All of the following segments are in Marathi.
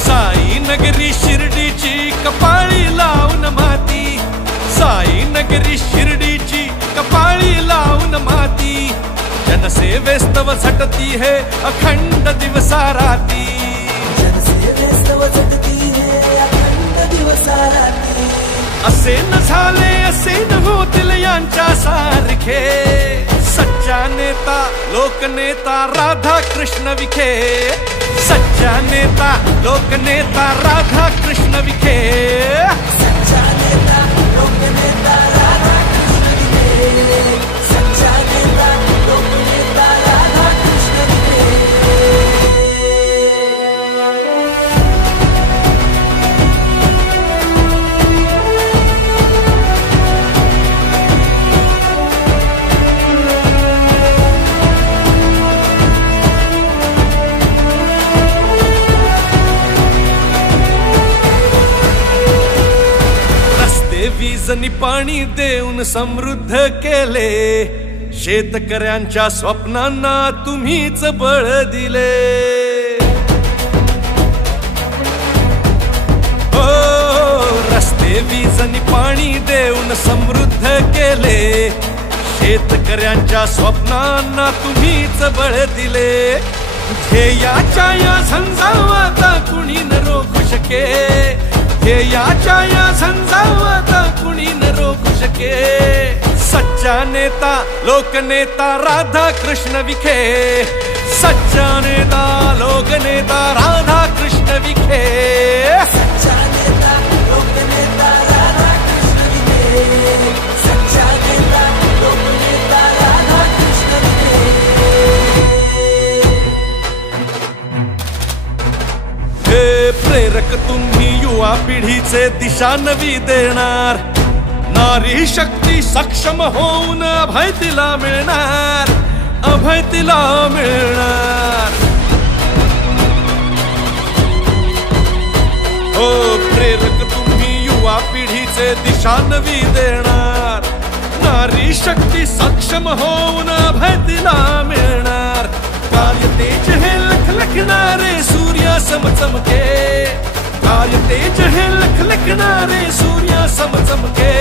साई नगरी शिर्डीची कपाळी लावून माती, साई नगरी शिर्डीची कपाळी लावून माती, जनसेवेस्तव झटती है अखंड दिवसा राती, जनसेवेस्तव झटती है अखंड दिवसा राती। असे न झाले असे न होतील यांच्या सारखे, सच्चा नेता लोकनेता राधा कृष्ण विखे, सच्चा नेता लोकनेता राधा कृष्ण विखे, सच्चा नेता लोकनेता राधा कृष्ण विखे, सच्चा नेता लोकनेता राधा कृष्ण विखे। वीजनी पाणी देऊन समृद्ध केले, शेतकऱ्यांच्या स्वप्नांना तुम्हीच बळ दिले, हो रस्ते वीजनी पाणी देऊन समृद्ध केले, शेतकऱ्यांच्या स्वप्नांना तुम्हीच बळ दिले, ध्येयाच्या या झंझावाता कुणी न रोखू शके, ध्येयाच्या या झंझावाता कुणी न रोखू शके, सच्चा नेता लोकनेता राधा कृष्ण विखे, सच्चा नेता लोकनेता राधा कृष्ण विखे, सच्चा नेता लोकनेता राधा कृष्ण विखे, सच्चा नेता लोकनेता राधा कृष्ण विखे। हे प्रेरक तुम्ही युवा पिढीचे दिशा नवी देणार, नारी शक्ती सक्षम होऊन अभय तिला मिळणार, अभय तिला मिळणार, हो प्रेरक तुम्ही युवा पिढीचे दिशा नवी देणार, नारी शक्ती सक्षम होऊन अभय तिला मिळणार, कार्य तेज हे लखलखणारे सूर्या समचमके, कार्य तेज है लखलखणारे सूर्या समचमके,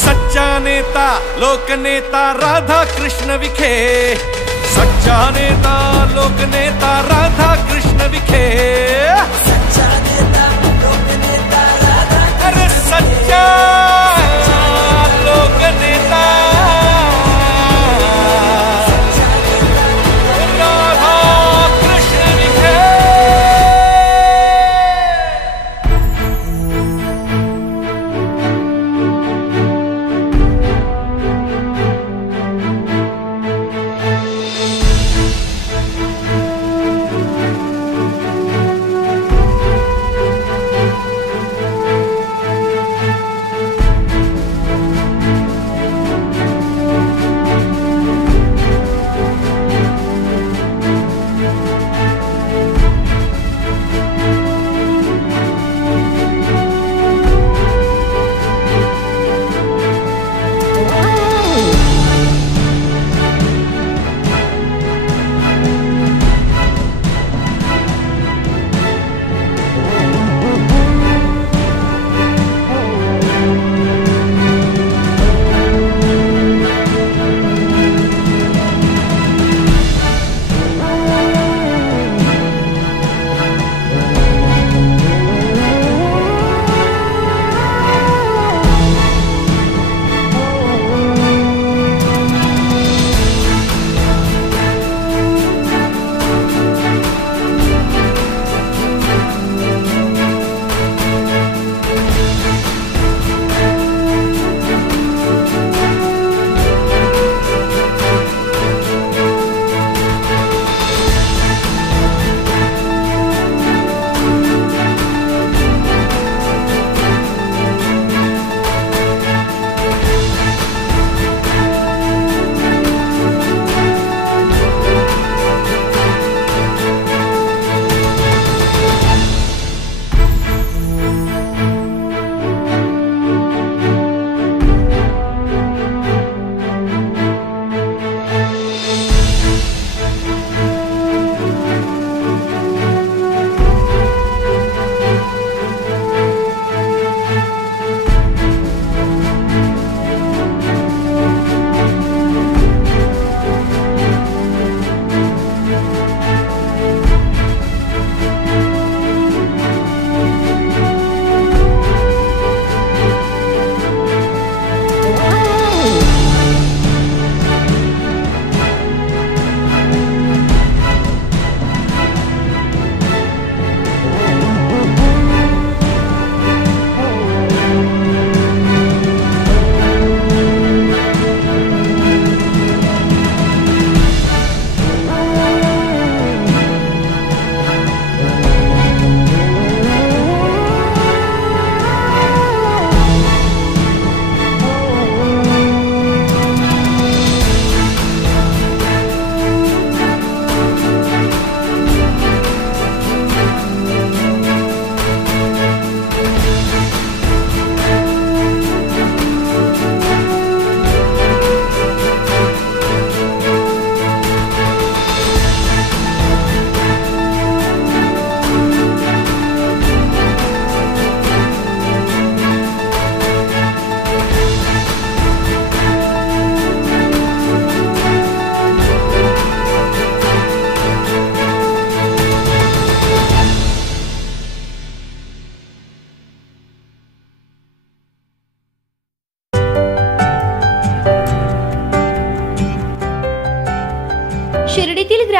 सच्चा नेता लोकनेता राधा कृष्ण विखे, सच्चा नेता लोकनेता राधा कृष्ण विखे, सच्चा नेता लोकनेता राधा अरे सच्चा लोकनेता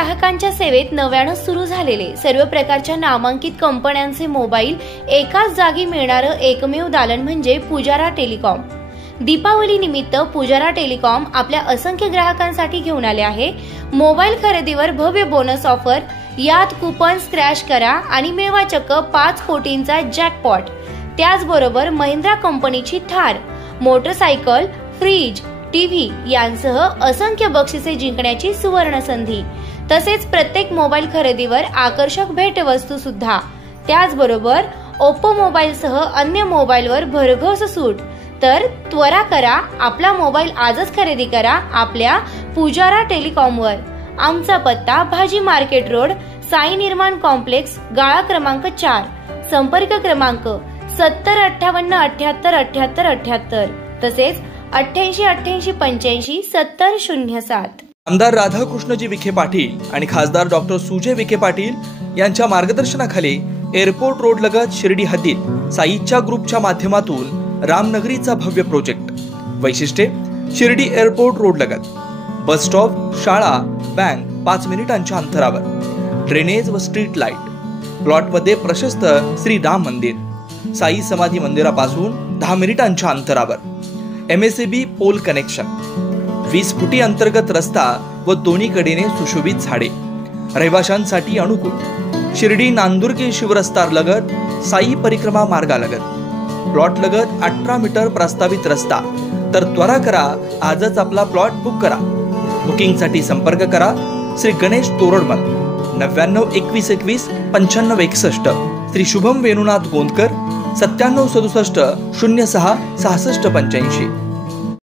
ग्राहकांच्या सेवेत नव्यानं सुरू झालेले सर्व प्रकारच्या नामांकित कंपन्यांचे मोबाईल एकाच जागी मिळणारं एकमेव दालन म्हणजे पुजारा टेलिकॉम। दीपावली निमित्त पुजारा टेलिकॉम आपल्या असंख्य ग्राहकांसाठी घेऊन आले आहे मोबाईल खरेदीवर भव्य बोनस ऑफर। यात कुपन स्क्रॅच करा आणि मिळवा चक्क 5 कोटींचा जॅकपॉट। त्याचबरोबर महिंद्रा कंपनीची थार, मोटरसायकल, फ्रीज, टीव्ही यांसह असंख्य बक्षिसे जिंकण्याची सुवर्ण संधी। तसेच प्रत्येक मोबाईल खरेदीवर आकर्षक भेटवस्तू सुद्धा। त्याचबरोबर ओप्पो मोबाईलसह अन्य मोबाईलवर भरघोस सूट। तर त्वरा करा, आपला मोबाईल आजच खरेदी करा आपल्या पुजारा टेलिकॉमवर। आमचा पत्ता भाजी मार्केट रोड, साई निर्माण कॉम्प्लेक्स, गाळा क्रमांक 4, संपर्क क्रमांक 7058787878 तसेच 8888857007। आमदार राधाकृष्णजी विखे पाटील आणि खासदार डॉक्टर सुजय विखे पाटील यांच्या मार्गदर्शनाखाली एअरपोर्ट रोड लगत शिर्डी हद्दीत साईच्या ग्रुपच्या माध्यमातून रामनगरीचा भव्य प्रोजेक्ट। वैशिष्ट्ये शिर्डी एअरपोर्ट रोड लगत बस स्टॉप, शाळा, बँक 5 मिनिटांच्या अंतरावर, ड्रेनेज व स्ट्रीट लाईट, प्लॉटमध्ये प्रशस्त श्री राम मंदिर, साई समाधी मंदिरापासून 10 मिनिटांच्या अंतरावर, MSAB पोल कनेक्शन, 20 फुटी अंतर्गत रस्ता व दोन्ही कडेने सुशोभित झाडे, रहिवाशांसाठी अनुकूल। शिर्डी नांदुर्गे शिवरस्ता लगत साई परिक्रमा मार्गालगत प्लॉट लगत 18 मीटर प्रस्तावित रस्ता। तर त्वरा करा, आजच आपला प्लॉट बुक करा। बुकिंगसाठी संपर्क करा श्री गणेश तोरडमल 992121 9561, श्री शुभम वेणुनाथ गोंदकर 9767 06 6585।